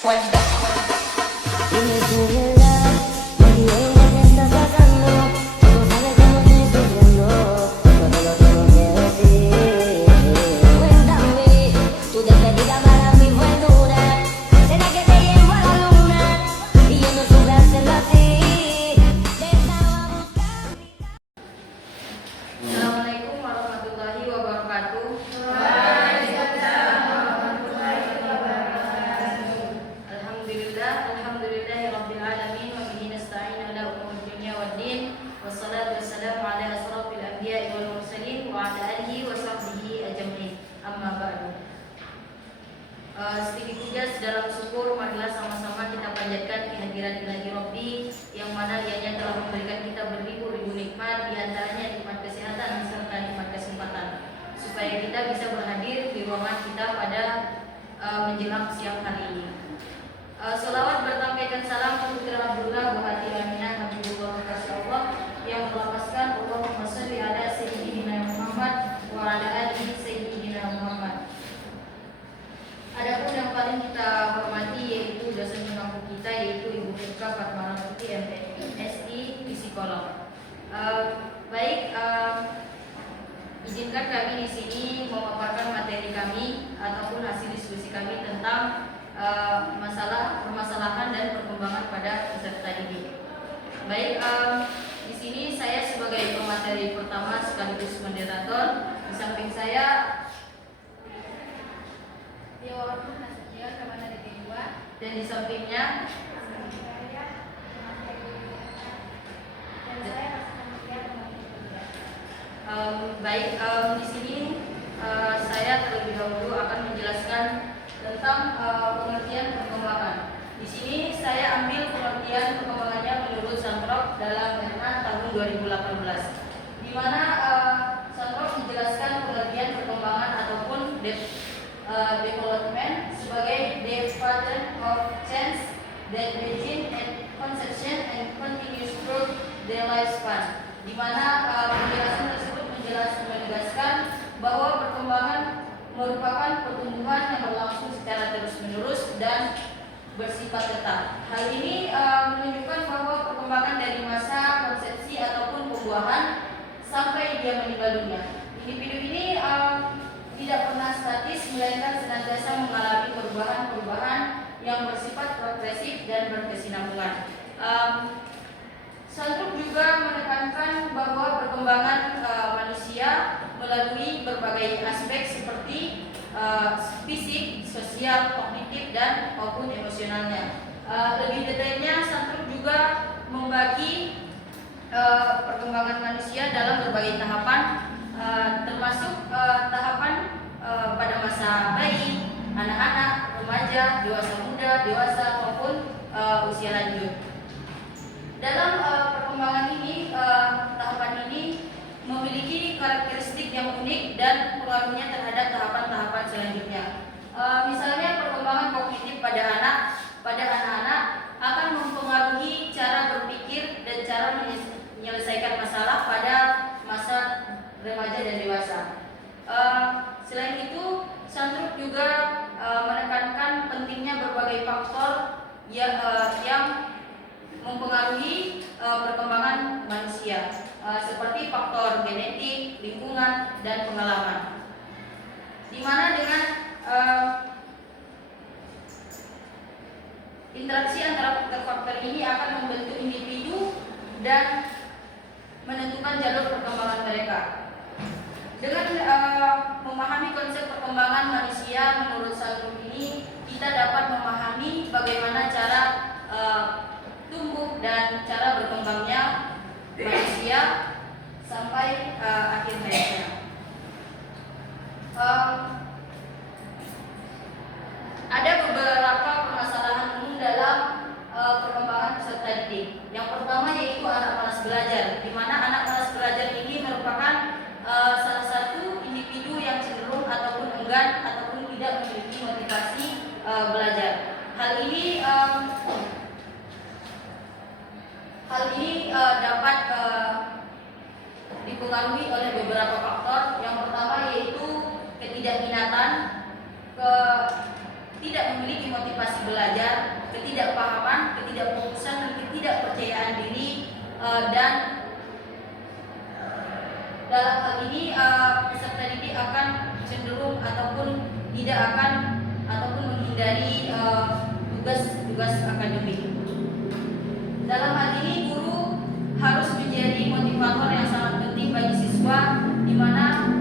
Dime tu verdad, me diré que estás sacando. Tú no sabes cómo estoy sufriendo, yo te lo tengo que decir. Cuéntame, tu despedida para mí fue dura. Será que te llevo a la luna y yo no supe hacerlo así. Te estaba buscando. Assalamualaikum warahmatullahi wabarakatuh. Alhamdulillahirabbil alamin wa bihi nasta'in ala umuri dunya waddin. Wassalatu wassalamu ala asrofil anbiya'i wal mursalin wa ala alihi wa sahbihi ajmain. Amma ba'du. Sedikit juga dalam syukur, marilah sama-sama kita panjatkan kehadiran Ilahi Rabbi yang mana Dianya telah memberikan kita beribu-ribu nikmat, di antaranya nikmat kesehatan serta nikmat kesempatan, supaya kita bisa berhadir di ruangan kita pada menjelang siang hari ini. Salawat bertampaikan salam untuk Putra Abdullah Buhati Aminah Habibullah kasih Allah yang melapaskan Allahumma sholli ala sayyidina Muhammad wa ala alihi sayyidina Muhammad. Adapun yang paling kita hormati yaitu dosen pengampu kita, yaitu Ibu Fitra Fatmawati MSI Psikolog. Izinkan kami di sini memaparkan materi kami ataupun hasil diskusi kami tentang masalah permasalahan dan perkembangan pada peserta didik. Di sini saya sebagai pemateri pertama sekaligus moderator, di samping saya dan di sampingnya di sini saya terlebih dahulu akan menjelaskan tentang pengertian perkembangan. Di sini saya ambil pengertian perkembangannya menurut Sandrock dalam Herman tahun 2018, di mana Sandrock menjelaskan pengertian perkembangan ataupun development sebagai the pattern of change that begin at conception and continues through the lifespan, di mana penjelasan tersebut menegaskan bahwa perkembangan merupakan pertumbuhan yang berlangsung secara terus-menerus dan bersifat tetap. Hal ini menunjukkan bahwa perkembangan dari masa konsepsi ataupun pembuahan sampai dia meninggal dunia, individu ini tidak pernah statis, melainkan senantiasa mengalami perubahan-perubahan yang bersifat progresif dan berkesinambungan. Sandrock juga menekankan bahwa perkembangan manusia melalui berbagai aspek seperti fisik, sosial, kognitif, dan maupun emosionalnya. Lebih detailnya, Sandrock juga membagi perkembangan manusia dalam berbagai tahapan, termasuk tahapan pada masa bayi, anak-anak, remaja, dewasa muda, dewasa maupun usia lanjut. Dalam perkembangan ini, tahapan ini memiliki karakteristik yang unik dan pengaruhnya terhadap tahapan-tahapan selanjutnya. Misalnya perkembangan kognitif pada anak-anak akan mempengaruhi cara berpikir dan cara menyelesaikan masalah pada masa remaja dan dewasa. Selain itu, Sandrock juga menekankan pentingnya berbagai faktor yang mempengaruhi perkembangan manusia, seperti faktor genetik, lingkungan, dan pengalaman. Di mana dengan interaksi antara faktor-faktor ini akan membentuk individu dan menentukan jalur perkembangan mereka. Dengan memahami konsep perkembangan manusia menurut Sandrock ini, kita dapat memahami bagaimana cara tumbuh dan cara berkembangnya manusia sampai akhir hayatnya. Ada beberapa permasalahan umum dalam perkembangan peserta didik. Yang pertama yaitu anak malas belajar, di mana anak malas belajar ini merupakan salah satu individu yang cenderung ataupun enggan ataupun tidak memiliki motivasi belajar. Hal ini dapat dipengaruhi oleh beberapa faktor. Yang pertama yaitu ketidakminatan, tidak memiliki motivasi belajar, ketidakpahaman, ketidakfokusan, dan ketidakpercayaan diri, dan dalam hal ini peserta didik akan cenderung ataupun tidak akan ataupun menghindari tugas-tugas akademik. Dalam hal ini guru harus menjadi motivator yang sangat penting bagi siswa, di mana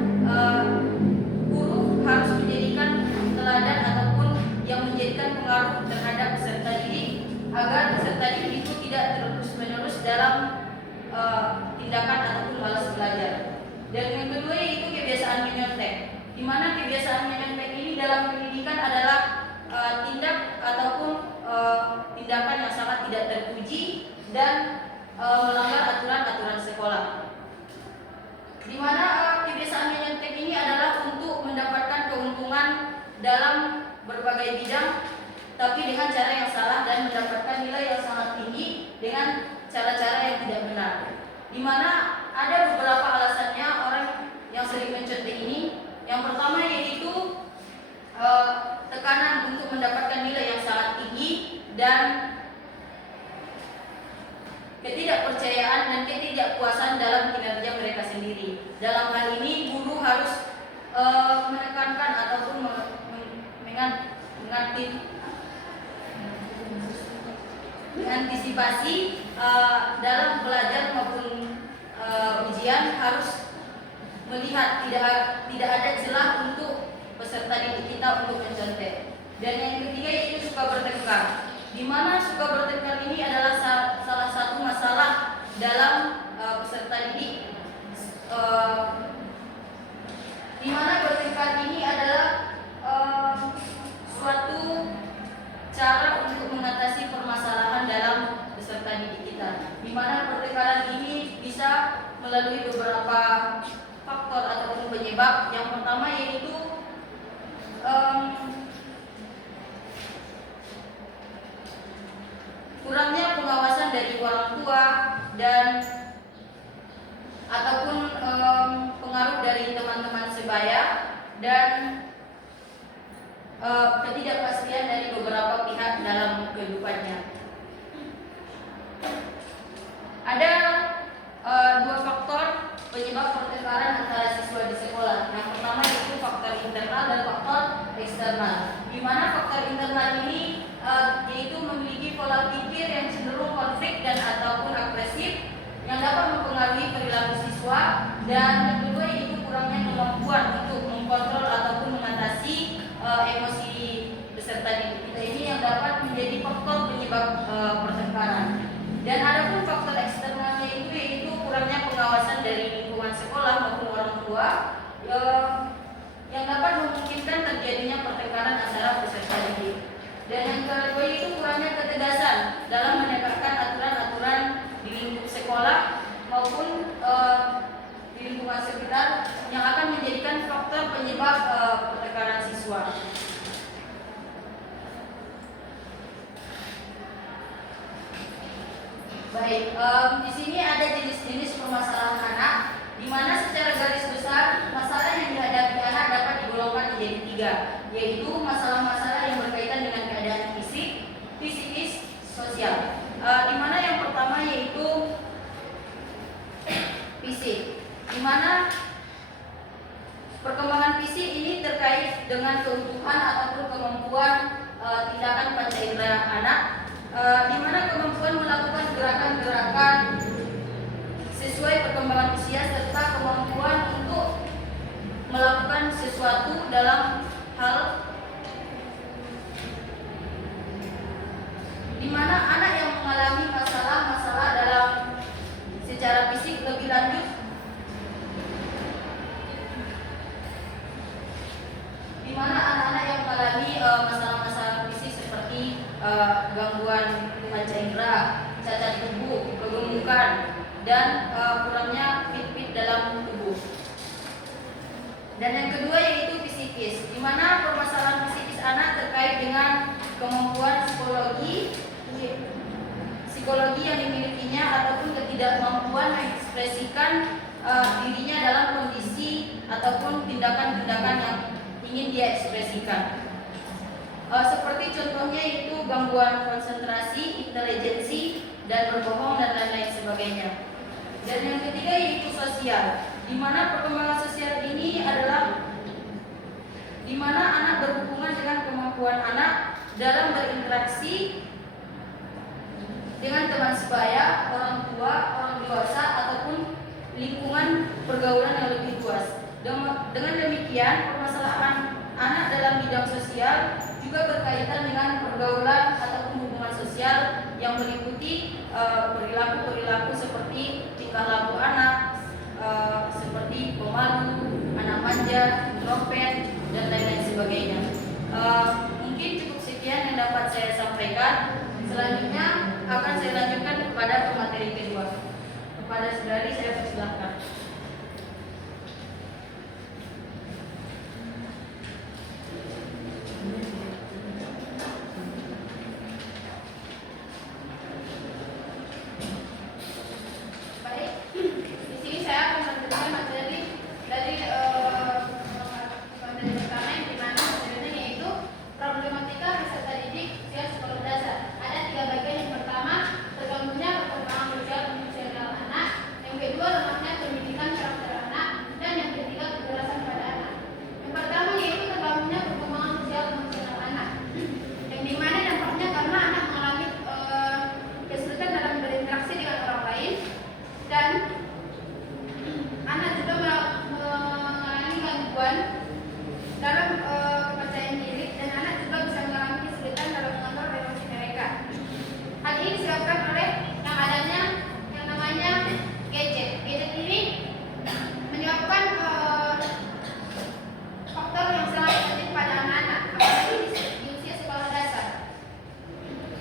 guru harus menjadikan teladan ataupun yang menjadikan pengaruh terhadap peserta didik agar peserta didik itu tidak terus-menerus dalam tindakan ataupun malas belajar. Dan yang kedua yaitu kebiasaan menyontek, di mana kebiasaan menyontek ini dalam pendidikan adalah tindak ataupun tindakan yang sangat tidak terpuji dan melanggar aturan-aturan sekolah. Di mana kebiasaan menyontek ini adalah untuk mendapatkan keuntungan dalam berbagai bidang, tapi dengan cara yang salah dan mendapatkan nilai yang sangat tinggi dengan cara-cara yang tidak benar. Di mana ada beberapa alasannya orang yang sering mencontek ini. Yang pertama yaitu tekanan untuk mendapatkan nilai yang sangat tinggi dan ketidakpercayaan dan ketidakpuasan dalam kinerja mereka sendiri. Dalam hal ini guru harus menekankan ataupun mengantisipasi dalam belajar maupun ujian, harus melihat tidak ada celah untuk peserta didik kita untuk mencontek. Dan yang ketiga yaitu suka bertengkar, di mana suka bertengkar ini adalah salah satu masalah dalam peserta didik, di mana bertengkar ini adalah suatu cara untuk mengatasi permasalahan dalam peserta didik kita, di mana pertengkaran ini bisa melalui beberapa faktor ataupun penyebab. Yang pertama yaitu kurangnya pengawasan dari orang tua dan ataupun pengaruh dari teman-teman sebaya dan ketidakpastian dari beberapa pihak dalam kehidupannya. Ada dua faktor penyebab pertengkaran antara siswa di sekolah. Yang pertama yaitu faktor internal dan faktor eksternal. Di mana faktor internal ini yaitu memiliki pola pikir yang cenderung konflik dan ataupun agresif yang dapat mempengaruhi perilaku siswa, dan yang kedua yaitu kurangnya kemampuan untuk mengkontrol ataupun mengatasi emosi peserta didik kita ini yang dapat menjadi faktor penyebab pertengkaran. Dan adapun faktor eksternalnya yaitu kurangnya pengawasan dari lingkungan sekolah maupun orang tua yang dapat memungkinkan terjadinya pertengkaran antara peserta didik. Dan yang kedua itu kurangnya ketegasan dalam menegakkan aturan-aturan di lingkup sekolah maupun di lingkungan sekitar yang akan menjadikan faktor penyebab pertengkaran siswa. Baik, di sini ada jenis-jenis permasalahan anak, di mana secara garis besar masalah yang dihadapi anak dapat digolongkan menjadi tiga, yaitu masalah-masalah yang berkaitan dengan keadaan fisik, psikis, sosial. Di mana yang pertama yaitu fisik, di mana perkembangan fisik ini terkait dengan keutuhan ataupun kemampuan tindakan panca indera anak, di mana kemampuan melakukan gerakan-gerakan sesuai perkembangan usia serta kemampuan untuk melakukan sesuatu dalam hal di mana anak yang mengalami masalah-masalah dalam secara fisik lebih lanjut, di mana anak-anak yang mengalami masalah-masalah fisik seperti gangguan panca indera, cacat tubuh, kegemukan, dan kurangnya fit dalam tubuh. Dan yang kedua yaitu psikis, di mana permasalahan psikis anak terkait dengan kemampuan psikologi yang dimilikinya ataupun ketidakmampuan mengekspresikan dirinya dalam kondisi ataupun tindakan-tindakan yang ingin dia ekspresikan. Seperti contohnya itu gangguan konsentrasi, intelijensi, dan berbohong dan lain-lain sebagainya. Dan yang ketiga yaitu sosial, di mana perkembangan sosial ini adalah di mana anak berhubungan dengan kemampuan anak dalam berinteraksi dengan teman sebaya, orang tua, orang dewasa, ataupun lingkungan pergaulan yang lebih luas. Dengan demikian, permasalahan anak dalam bidang sosial juga berkaitan dengan pergaulan ataupun hubungan sosial yang meliputi perilaku-perilaku seperti tingkah laku anak, seperti pemalu, anak manja, introvert, dan lain-lain sebagainya. Mungkin cukup sekian yang dapat saya sampaikan. Selanjutnya akan saya lanjutkan kepada pemateri kedua. Kepada saudari saya persilahkan. Baik, di sini saya akan melanjutkan materi dari materi pertama yang dimana materinya yaitu problematika peserta didik usia sekolah dasar. Ada 3 bagian. Yang pertama, terganggunya perkembangan sosial emosional anak. Yang kedua, lemahnya pendidikan karakter anak. Dan yang ketiga, kekerasan pada anak. Yang pertama yaitu terganggunya perkembangan sosial emosional anak, yang dimana dampaknya karena anak mengalami kesulitan dalam berinteraksi dengan orang lain, dan anak juga mengalami gangguan dalam kepercayaan diri, dan anak juga bisa mengalami kesulitan dalam mengontrol emosi mereka. Hal ini disebabkan oleh yang adanya yang namanya gadget. Gadget ini menyebabkan faktor yang sangat penting pada anak-anak, apalagi di usia sekolah dasar.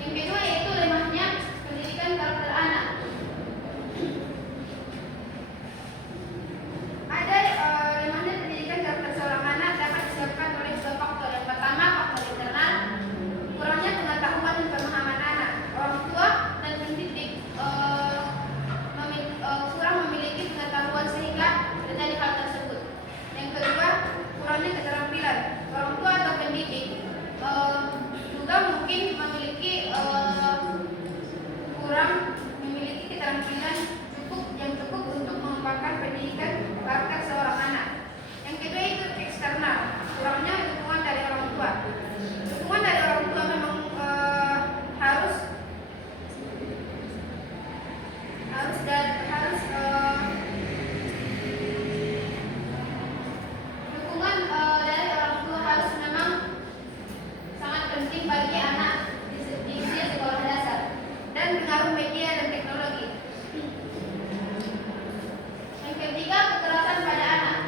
Yang kedua yaitu lemahnya pendidikan karakter anak. Ada lemahnya pendidikan karakter seorang anak dapat disebabkan oleh 2 faktor. Yang pertama, faktor internal, kurangnya pengetahuan dan pemahaman anak. Orang tua dan pendidik kurang memiliki pengetahuan sehingga terjadi hal tersebut. Yang kedua, kurangnya keterampilan. Orang tua atau pendidik juga mungkin memiliki kurang memiliki keterampilan yang cukup untuk mengembangkan pendidikan karakter seorang anak. Yang kedua itu eksternal, kurangnya dukungan dari orang tua. Dukungan dari orang tua memang harus dukungan dari orang tua harus memang sangat penting bagi anak di usia sekolah dasar. Dan pengaruh media dan teknologi. Yang ketiga, kekerasan pada anak.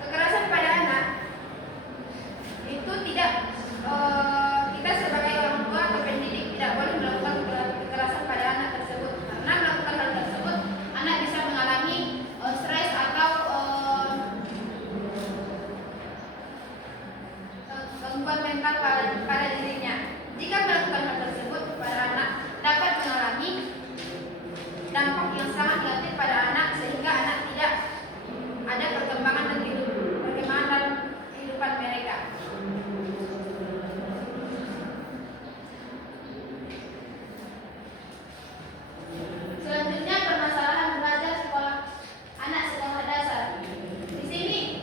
Kekerasan pada anak itu tidak kita sebagai orang tua atau pendidik tidak boleh melakukan kekerasan pada anak tersebut, karena melakukan hal tersebut anak bisa mengalami stres atau gangguan mental pada dirinya. Jika melakukan hal tersebut pada anak dapat mengalami dampak yang sangat negatif pada anak, sehingga anak tidak ada perkembangan dalam kehidupan mereka. Selanjutnya, permasalahan belajar anak sekolah dasar. Di sini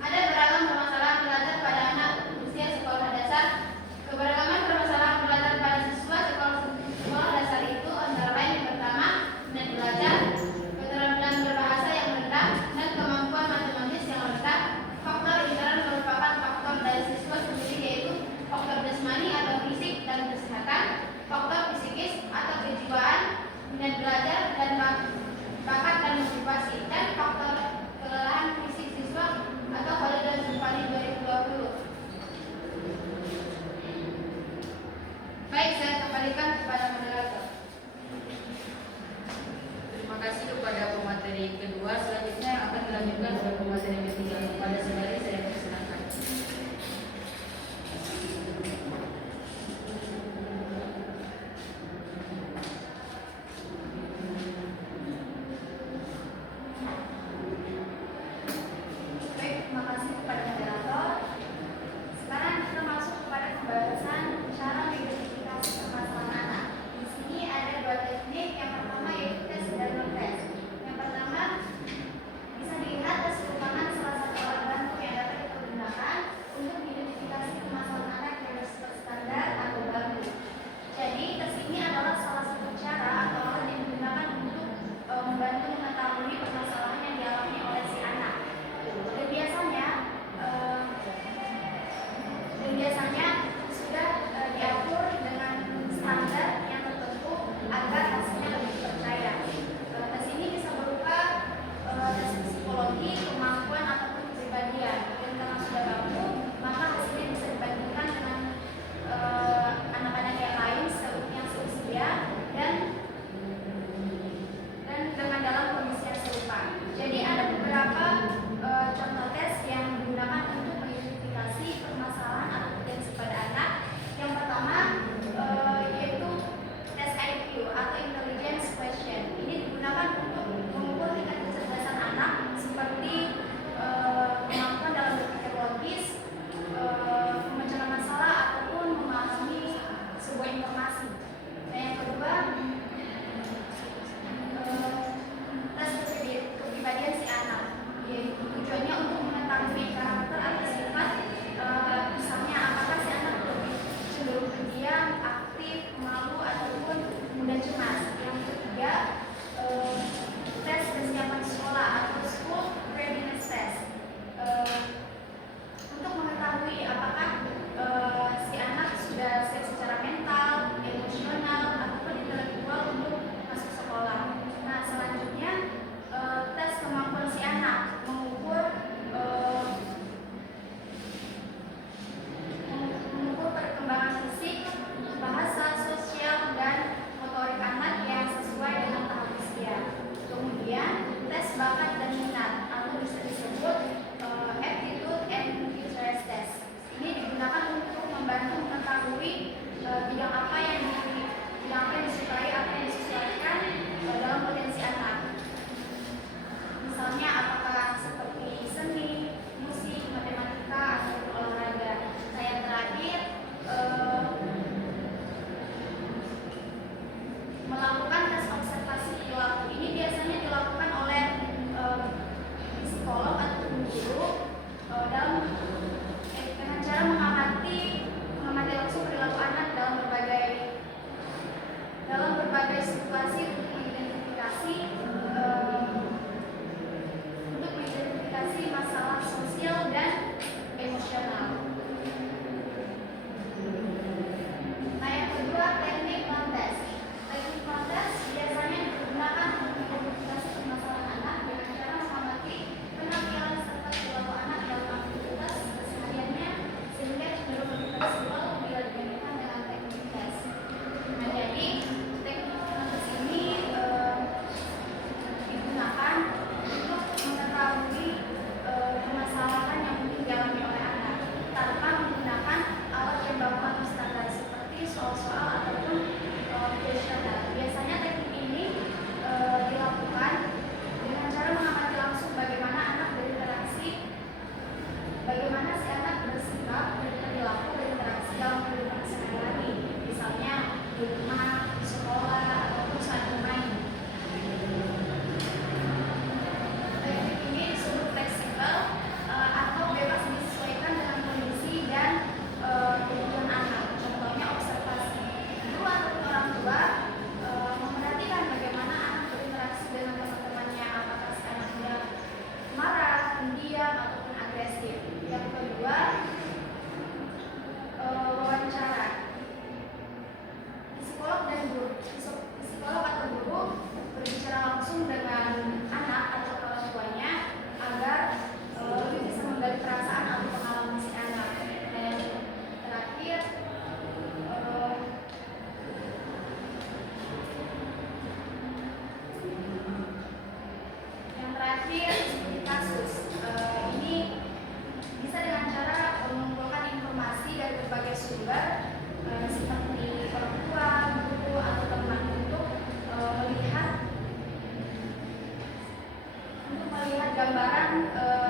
ada beragam permasalahan belajar pada anak usia sekolah dasar. Keberagaman permasalahan belajar pada siswa sekolah dasar itu antara lain: yang pertama, minat belajar, keterampilan berbahasa yang rendah, dan kemampuan matematis yang rendah. Faktor internal merupakan faktor dari siswa sendiri, yaitu faktor jasmani atau fisik dan kesehatan, faktor psikis atau kejiwaan, minat belajar dan bakat dan motivasi, dan faktor kelelahan fisik siswa atau Holiday Survey 2020. Baik, saya kembalikan kepada moderator. Terima kasih kepada pemateri kedua. Selanjutnya yang akan dilanjutkan kepada pemateri ketiga. Kepada saudari saya persilakan. Baik, terima kasih kepada moderator. Sekarang kita gambaran